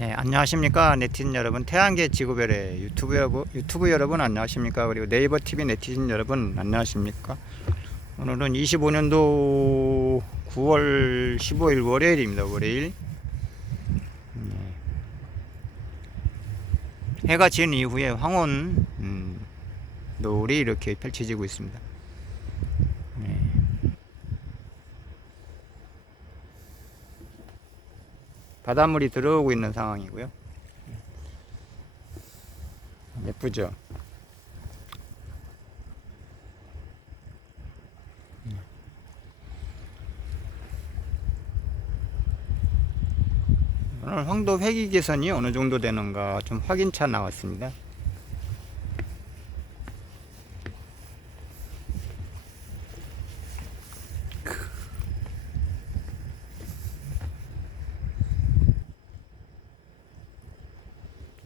네, 안녕하십니까 네티즌 여러분. 태양계 지구별의 유튜브 여러분 유튜브 여러분 안녕하십니까? 그리고 네이버 TV 네티즌 여러분 안녕하십니까? 오늘은 25년도 9월 15일 월요일입니다 월요일. 네. 해가 진 이후에 황혼 음, 노을이 이렇게 펼쳐지고 있습니다 바닷물이 들어오고 있는 상황이고요. 예쁘죠? 오늘 황도 회기 개선이 어느 정도 되는가 좀 확인차 나왔습니다.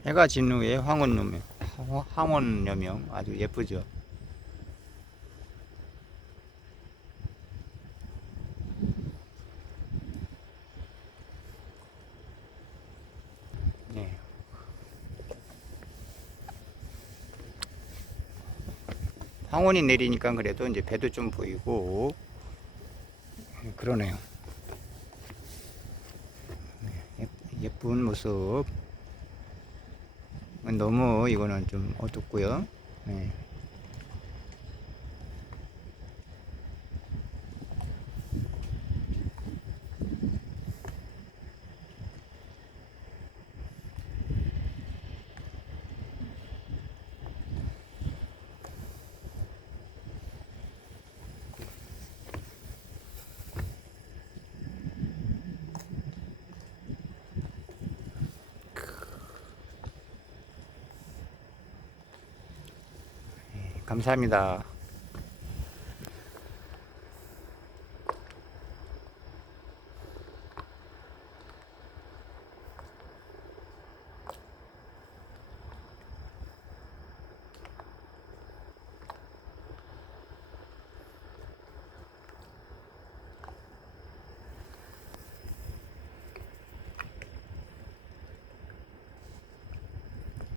해가 진 후에 황혼 요명, 황혼 여명 아주 예쁘죠. 네. 황혼이 내리니까 그래도 이제 배도 좀 보이고 네, 그러네요. 네, 예- 예쁜 모습. 너무 이거는 좀 어둡고요. 네. 감사합니다.